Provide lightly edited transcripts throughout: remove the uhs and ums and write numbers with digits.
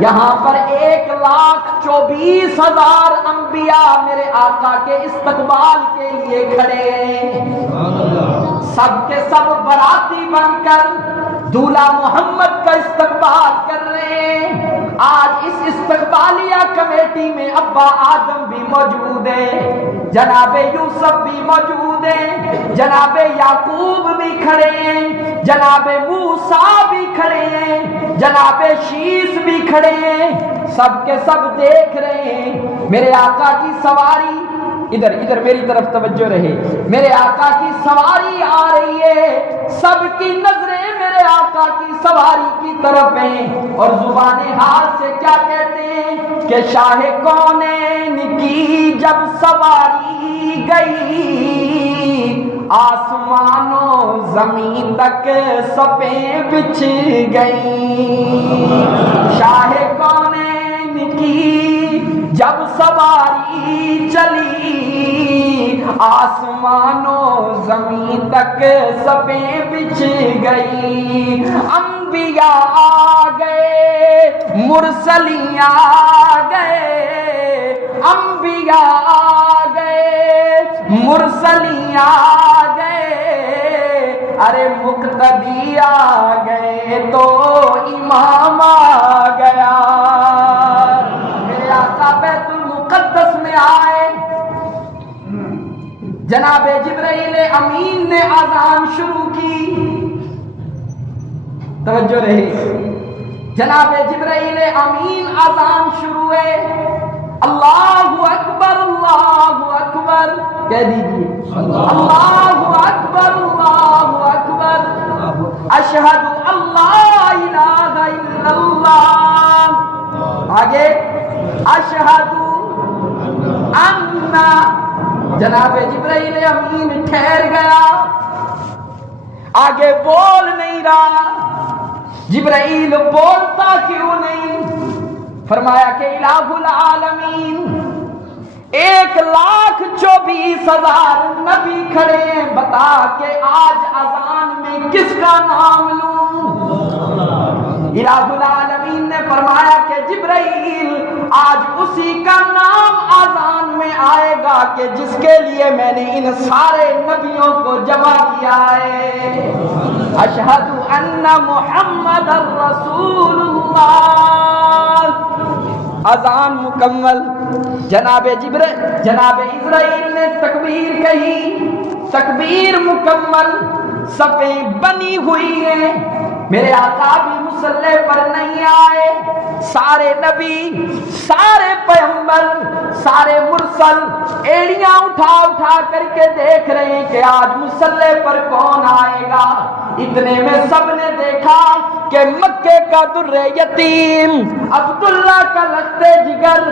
یہاں پر 1,24,000 انبیاء میرے آقا کے استقبال کے لیے کھڑے ہیں، سب کے سب باراتی بن کر دولہا محمد کا استقبال کر رہے ہیں۔ آج اس استقبالیہ کمیٹی میں ابا آدم بھی موجود ہے، جناب یوسف بھی موجود ہیں، جناب یعقوب بھی کھڑے ہیں، جناب موسیٰ بھی کھڑے ہیں، جناب شیس بھی کھڑے ہیں، سب کے سب دیکھ رہے ہیں میرے آقا کی سواری۔ ادھر میری طرف توجہ رہے، میرے آقا کی سواری آ رہی ہے، سب کی نظریں میرے آقا کی سواری کی طرف ہیں، اور زبان حال سے کیا کہتے ہیں کہ شاہ کونین کی جب سواری گئی، آسمان و زمین تک صفیں بچھ گئی۔ شاہ کونین کی جب سواری چلی، آسمان و زمین تک صفیں بچھ گئی۔ انبیاء آ گئے، مرسلین آ گئے، انبیاء آ گئے، مرسلین آ گئے، ارے مقتدی آ گئے تو امام آ گیا۔ میرے آقا بیت المقدس میں آئے، جناب جبرائیل امین نے اذان شروع کی، توجہ رہے، جناب جبرائیل امین اذان شروع ہے، اللہ اکبر اللہ اکبر کہہ دیجئے، اللہ اکبر اللہ اکبر، اشہد اللہ الہ الا اللہ، آگے اشہد ان، جناب جبرائیل امین ٹھہر گیا، آگے بول نہیں رہا۔ جبرائیل بولتا کیوں نہیں؟ فرمایا کہ الہ العالمین 1,24,000 نبی کھڑے ہیں، بتا کہ آج اذان میں کس کا نام لوں؟ الہ العالمین نے فرمایا کہ جبرائیل آج اسی کا نام اذان میں آئے گا کہ جس کے لیے میں نے ان سارے نبیوں کو جمع کیا ہے۔ اشہد ان محمد رسول اللہ، اذان مکمل، جناب اسرائیل نے تکبیر کہی، تکبیر مکمل، صفیں بنی ہوئی ہیں، میرے آقا بھی مصلی پر نہیں آئے، سارے نبی، سارے پیغمبر، سارے مرسل ایڑیاں اٹھا کر کے دیکھ رہے ہیں کہ آج مصلی پر کون آئے گا۔ اتنے میں سب نے دیکھا کہ مکے کا در یتیم، عبداللہ کا لخت جگر،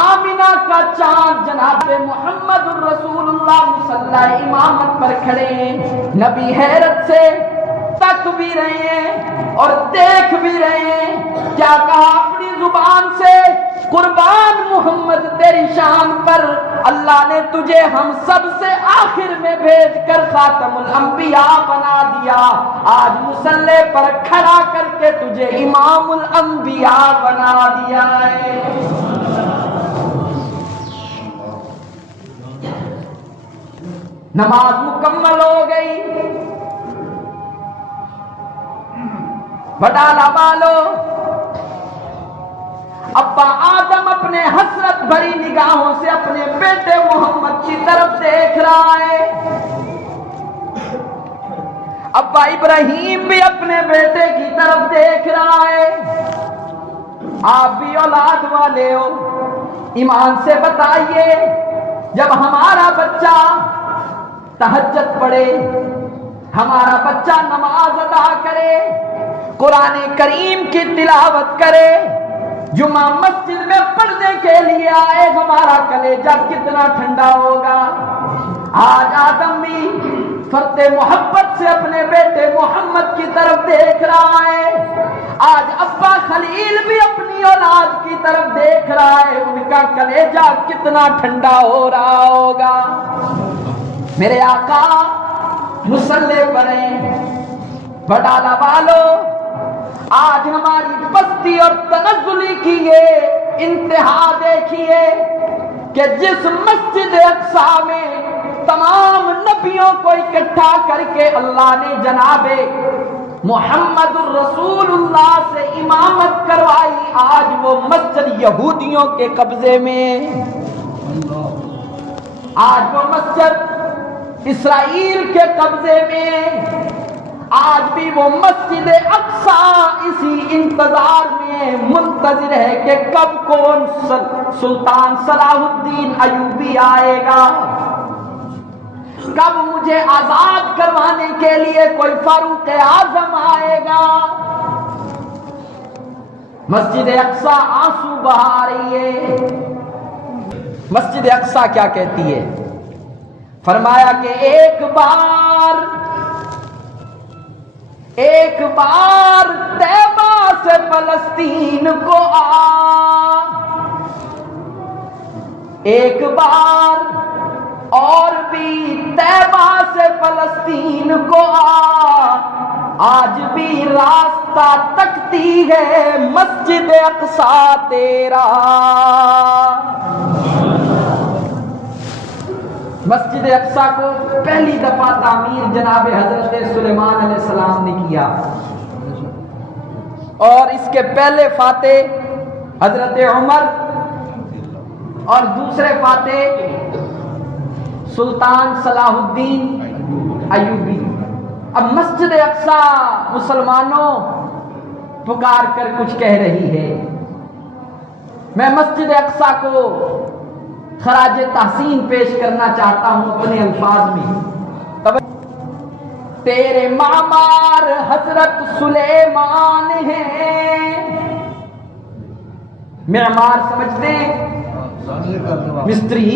آمینہ کا چاند جناب محمد الرسول اللہ مصلی امامت پر کھڑے ہیں۔ نبی حیرت سے تک بھی رہے ہیں اور دیکھ بھی رہے ہیں، کیا کہا اپنی زبان سے؟ قربان محمد تیری شان پر، اللہ نے تجھے ہم سب سے آخر میں بھیج کر خاتم الانبیاء بنا دیا، آج مصلی پر کھڑا کر کے تجھے امام الانبیاء بنا دیا ہے۔ نماز مکمل ہو گئی، بٹالہ والو، ابا آدم اپنے حسرت بھری نگاہوں سے اپنے بیٹے محمد کی طرف دیکھ رہا ہے، ابا ابراہیم بھی اپنے بیٹے کی طرف دیکھ رہا ہے۔ آپ بھی اولاد والے ہو، ایمان سے بتائیے، جب ہمارا بچہ تہجد پڑھے، ہمارا بچہ نماز ادا کرے، قرآن کریم کی تلاوت کرے، جمعہ مسجد میں پڑھنے کے لیے آئے، ہمارا کلیجہ کتنا ٹھنڈا ہوگا۔ آج آدم بھی فرط محبت سے اپنے بیٹے محمد کی طرف دیکھ رہا ہے، آج ابا خلیل بھی اپنی اولاد کی طرف دیکھ رہا ہے، ان کا کلیجہ کتنا ٹھنڈا ہو رہا ہوگا۔ میرے آقا مصلی پر ہیں، بٹالہ والو، آج ہماری پستی اور تنزلی کی یہ انتہا دیکھیے کہ جس مسجد اقصی میں تمام نبیوں کو اکٹھا کر کے اللہ نے جناب محمد الرسول اللہ سے امامت کروائی، آج وہ مسجد یہودیوں کے قبضے میں، آج وہ مسجد اسرائیل کے قبضے میں، آج بھی وہ مسجد اقصی اسی انتظار میں منتظر ہے کہ کب کون سلطان صلاح الدین ایوبی آئے گا، کب مجھے آزاد کروانے کے لیے کوئی فاروق اعظم آئے گا۔ مسجد اقصی آنسو بہا رہی ہے۔ مسجد اقصی کیا کہتی ہے؟ فرمایا کہ ایک بار طیبہ سے فلسطین کو آ، ایک بار اور بھی طیبہ سے فلسطین کو آ، آج بھی راستہ تکتی ہے مسجد اقصی تیرا۔ مسجد اقصی کو پہلی دفعہ تعمیر جناب حضرت سلیمان علیہ السلام نے کیا، اور اس کے پہلے فاتح حضرت عمر اور دوسرے فاتح سلطان صلاح الدین ایوبی۔ اب مسجد اقصی مسلمانوں پکار کر کچھ کہہ رہی ہے۔ میں مسجد اقصی کو خراج تحسین پیش کرنا چاہتا ہوں اپنے الفاظ میں۔ تیرے معمار حضرت سلیمان ہیں، معمار سمجھتے ہیں مستری،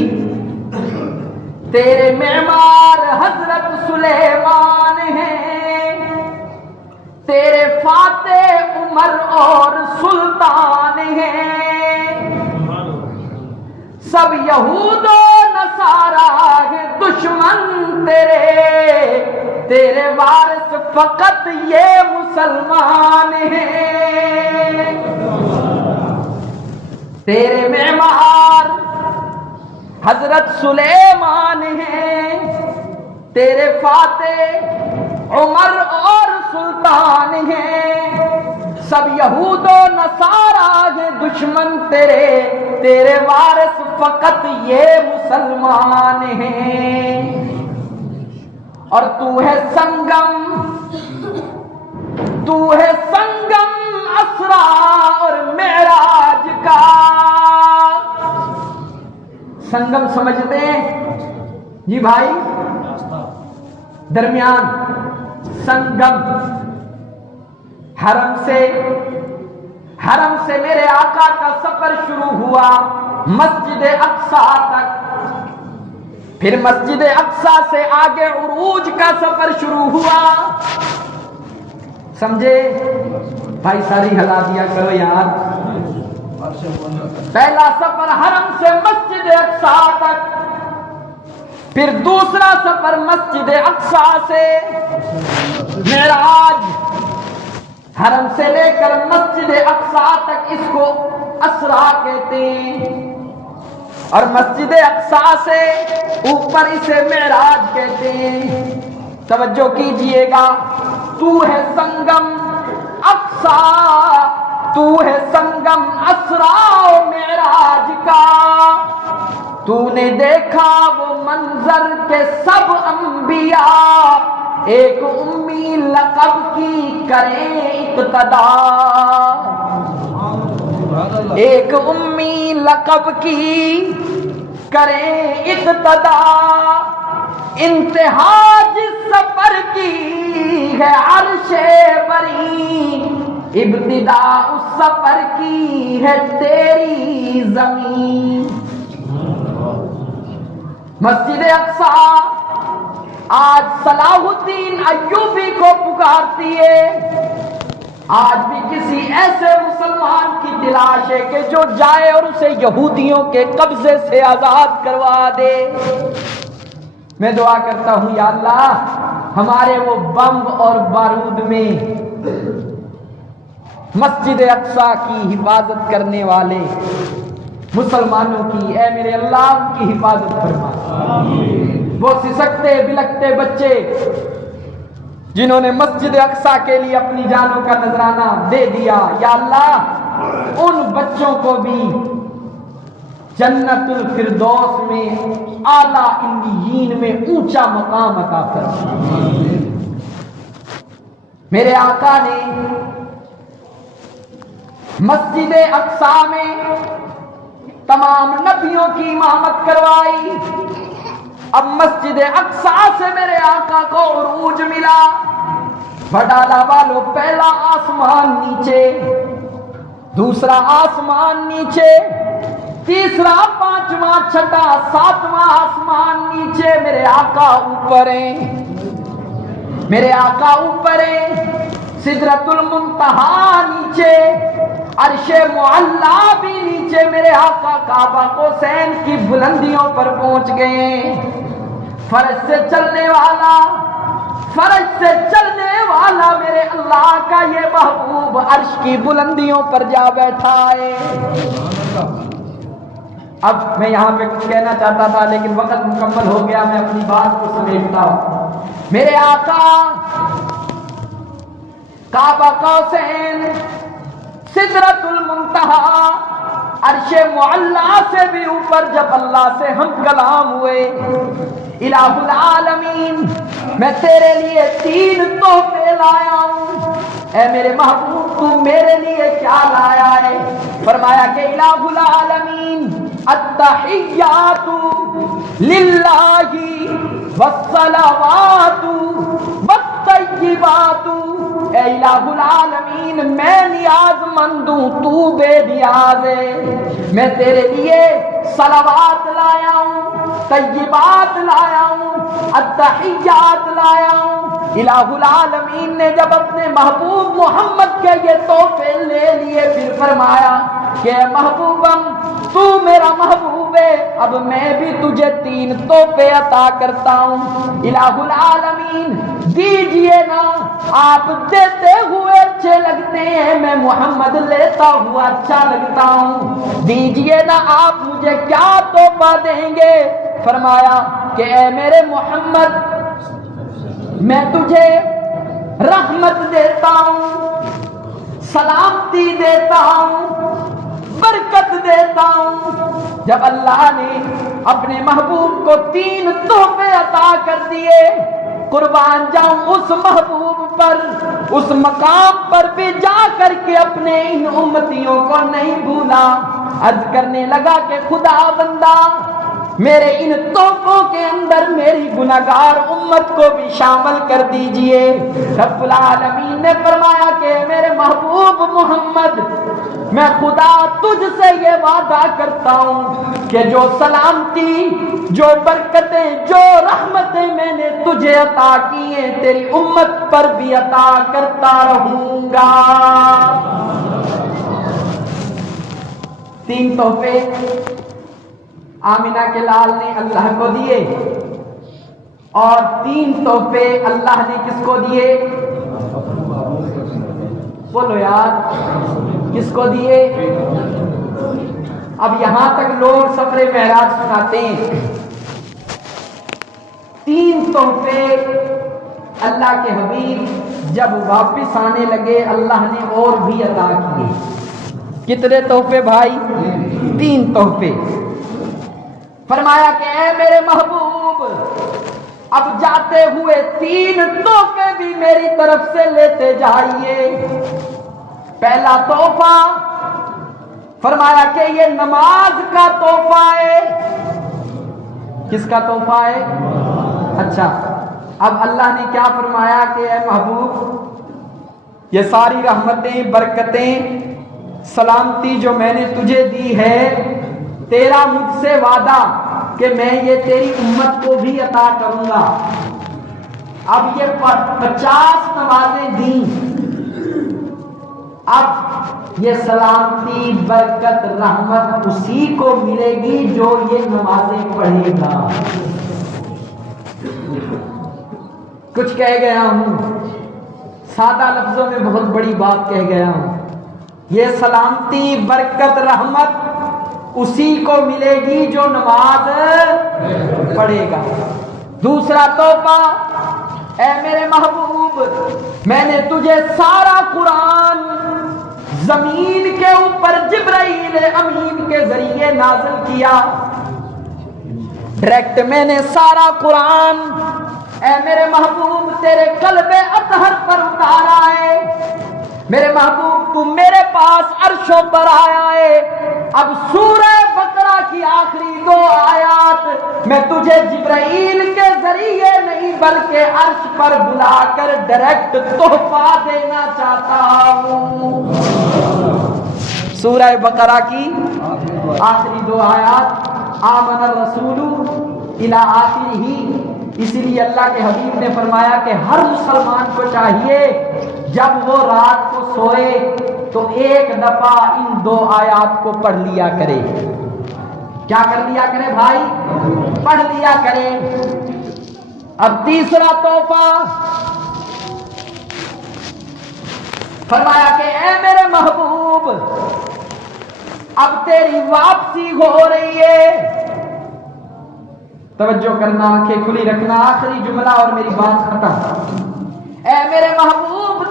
تیرے معمار حضرت سلیمان ہیں، تیرے فاتح عمر اور سلطان ہیں، سب یہود و نصارا ہے دشمن تیرے وارث فقط یہ مسلمان ہیں۔ تیرے معمار حضرت سلیمان ہیں، تیرے فاتح عمر اور سلطان ہیں، سب یہود و نصارا ہے دشمن تیرے وارث فقط یہ مسلمان ہیں۔ اور تو ہے سنگم اسرا اور معراج کا۔ سنگم سمجھتے ہیں جی بھائی؟ درمیان سنگم، حرم سے میرے آقا کا سفر شروع ہوا مسجد اقصی تک، پھر مسجد اقصی سے آگے عروج کا سفر شروع ہوا۔ سمجھے بھائی؟ ساری ہلا دیا کرو یار۔ پہلا سفر حرم سے مسجد اقصی تک، پھر دوسرا سفر مسجد اقصی سے معراج، حرم سے لے کر مسجد اقصی تک اس کو اسرا کہتے ہیں، اور مسجد اقصی سے اوپر اسے معراج کہتے ہیں۔ توجہ کیجئے گا، تو ہے سنگم اقصی، تو ہے سنگم اسرا و معراج کا، تو نے دیکھا وہ منظر کے سب انبیاء ایک امی لقب کی کریں اقتدا، ایک امی لقب کی کریں اقتدا، انتہا جس سفر کی ہے عرش بری، ابتدا اس سفر کی ہے تیری زمین۔ مسجد اقصی آج صلاح الدین ایوبی کو پکارتی ہے، آج بھی کسی ایسے مسلمان کی تلاش ہے کہ جو جائے اور اسے یہودیوں کے قبضے سے آزاد کروا دے۔ میں دعا کرتا ہوں یا اللہ ہمارے وہ بم اور بارود میں مسجد اقصی کی حفاظت کرنے والے مسلمانوں کی اے میرے اللہ ان کی حفاظت فرما۔ وہ سسکتے بلکتے بچے جنہوں نے مسجد اقصی کے لیے اپنی جانوں کا نذرانہ دے دیا، یا اللہ ان بچوں کو بھی جنت الفردوس میں اعلیٰ علیین میں اونچا مقام عطا فرما۔ میرے آقا نے مسجد اقصی میں تمام نبیوں کی امامت کروائی۔ اب مسجد اقصی سے میرے آقا کو عروج ملا۔ بڈالہ والوں پہلا آسمان نیچے، دوسرا آسمان نیچے، تیسرا، پانچواں، چھٹا، ساتواں آسمان نیچے، میرے آقا اوپر ہیں، میرے آقا اوپر ہیں، سدرۃ المنتہا نیچے، عرش معلا بھی نیچے، میرے آقا کعبہ قوسین کی بلندیوں پر پہنچ گئے۔ فرش سے چلنے والا، فرش سے چلنے والا میرے اللہ کا یہ محبوب عرش کی بلندیوں پر جا بیٹھا ہے۔ اب میں یہاں پہ کچھ کہنا چاہتا تھا لیکن وقت مکمل ہو گیا، میں اپنی بات کو سمیٹتا ہوں۔ میرے آقا کعبہ قوسین، سدرۃ المنتہا، عرش معلا سے بھی اوپر جب اللہ سے ہم کلام ہوئے، الہ العالمین میں تیرے لیے 3 تحفے لایا ہوں، اے میرے محبوب تو میرے لیے کیا لایا ہے؟ فرمایا کہ الہ العالمین التحیات للہ والصلوات والطیبات، اے الہ العالمین میں نیاز مند ہوں، تو بے نیاز ہے، میں تیرے لیے صلوات لایا ہوں، طیبات لایا ہوں، التحیات لایا ہوں۔ الہ العالمین نے جب اپنے محبوب محمد کے یہ تحفے لے لیے پھر فرمایا کہ اے محبوبم تو میرا محبوب ہے، اب میں بھی تجھے 3 تحفے عطا کرتا ہوں۔ الہ العالمین دیجئے نا، آپ دیتے ہوئے اچھے لگتے ہیں، میں محمد لیتا ہوا اچھا لگتا ہوں، دیجئے نا آپ مجھے کیا تحفہ دیں گے؟ فرمایا کہ اے میرے محمد میں تجھے رحمت دیتا ہوں، سلامتی دیتا ہوں، برکت دیتا ہوں۔ جب اللہ نے اپنے محبوب کو 3 تحفے عطا کر دیے، قربان جاؤں اس محبوب پر، اس مقام پر بھی جا کر کے اپنے ان امتیوں کو نہیں بھولا، عرض کرنے لگا کہ خدا بندہ میرے ان تحفوں کے اندر میری گناہگار امت کو بھی شامل کر دیجئے۔ رب العالمین نے فرمایا کہ میرے محبوب محمد میں خدا تجھ سے یہ وعدہ کرتا ہوں کہ جو سلامتی، جو برکتیں، جو رحمتیں میں نے تجھے عطا کی ہیں تیری امت پر بھی عطا کرتا رہوں گا۔ 3 تحفے آمینہ کے لال نے اللہ کو دیے، اور 3 تحفے اللہ نے کس کو دیے؟ بولو یار، کس کو دیے؟ اب یہاں تک لوگ سفر معراج سناتے ہیں۔ 3 تحفے اللہ کے حبیب جب واپس آنے لگے اللہ نے اور بھی عطا کیے۔ کتنے تحفے بھائی؟ 3 تحفے۔ فرمایا کہ اے میرے محبوب اب جاتے ہوئے 3 تحفے بھی میری طرف سے لیتے جائیے۔ پہلا تحفہ فرمایا کہ یہ نماز کا تحفہ ہے۔ کس کا تحفہ ہے؟ اچھا، اب اللہ نے کیا فرمایا کہ اے محبوب یہ ساری رحمتیں، برکتیں، سلامتی جو میں نے تجھے دی ہے، تیرا مجھ سے وعدہ کہ میں یہ تیری امت کو بھی عطا کروں گا۔ اب یہ 50 نمازیں دیں، اب یہ سلامتی، برکت، رحمت اسی کو ملے گی جو یہ نمازیں پڑھے گا۔ کچھ کہہ گیا ہوں، سادہ لفظوں میں بہت بڑی بات کہہ گیا ہوں، یہ سلامتی برکت رحمت اسی کو ملے گی جو نماز پڑھے گا۔ دوسرا تحفہ، اے میرے محبوب میں نے تجھے سارا قرآن زمین کے اوپر جبرائیل امین کے ذریعے نازل کیا، ڈائریکٹ میں نے سارا قرآن اے میرے محبوب تیرے قلب اطہر پر اتارا ہے۔ میرے محبوب تو میرے پاس عرشوں پر آیا ہے۔ اب سورہ بقرہ کی آخری 2 آیات میں تجھے جبرائیل کے ذریعے نہیں بلکہ عرش پر بلا کر ڈائریکٹ تحفہ دینا چاہتا ہوں۔ سورہ بقرہ کی آخری 2 آیات آمن الرسول الی آخرہ، اسی لیے اللہ کے حبیب نے فرمایا کہ ہر مسلمان کو چاہیے جب وہ رات کو سوئے تو ایک دفعہ ان 2 آیات کو پڑھ لیا کرے۔ کیا کر لیا کرے بھائی؟ پڑھ لیا کرے۔ اب تیسرا تحفہ فرمایا کہ اے میرے محبوب اب تیری واپسی ہو رہی ہے۔ توجہ کرنا، آنکھیں کھلی رکھنا، آخری جملہ اور میری بات ختم۔ اے میرے محبوب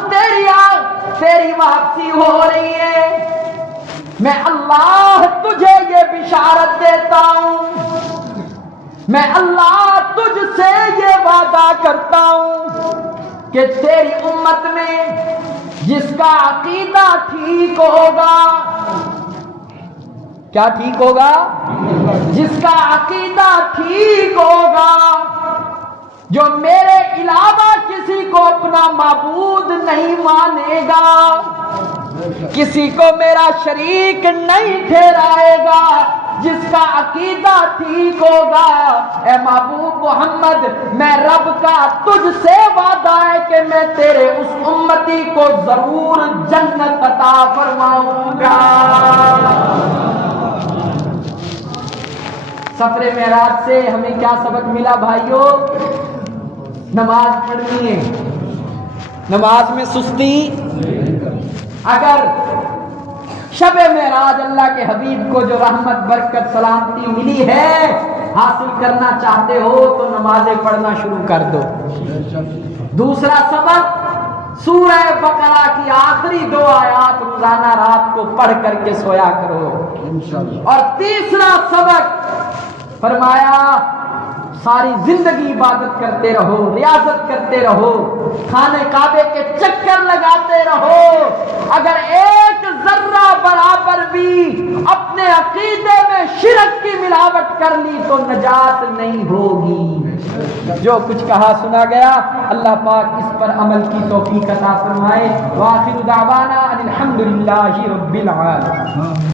تیری واپسی ہو رہی ہے، میں اللہ تجھے یہ بشارت دیتا ہوں، میں اللہ تجھ سے یہ وعدہ کرتا ہوں کہ تیری امت میں جس کا عقیدہ ٹھیک ہوگا، کیا ٹھیک ہوگا؟ جس کا عقیدہ ٹھیک ہوگا، جو میرے علاوہ کسی کو اپنا معبود نہیں مانے گا، کسی کو میرا شریک نہیں ٹھہرائے گا، جس کا عقیدہ ٹھیک ہوگا، اے محبوب محمد میں رب کا تجھ سے وعدہ ہے کہ میں تیرے اس امتی کو ضرور جنت عطا فرماؤں گا۔ سفر معراج سے ہمیں کیا سبق ملا بھائیوں؟ نماز پڑھنی ہے، نماز میں سستی۔ اگر شب معراج اللہ کے حبیب کو جو رحمت برکت سلامتی ملی ہے حاصل کرنا چاہتے ہو تو نمازیں پڑھنا شروع کر دو۔ دوسرا سبق، سورہ بقرہ کی آخری 2 آیات روزانہ رات کو پڑھ کر کے سویا کرو۔ اور تیسرا سبق فرمایا ساری زندگی عبادت کرتے رہو، ریاضت کرتے رہو، خانے کعبے کے چکر لگاتے رہو، اگر ایک ذرہ برابر بھی اپنے عقیدے میں شرک کی ملاوٹ کر لی تو نجات نہیں ہوگی۔ جو کچھ کہا سنا گیا اللہ پاک اس پر عمل کی توفیق عطا فرمائے۔ وآخر دعوانا ان الحمد للہ رب العالمین۔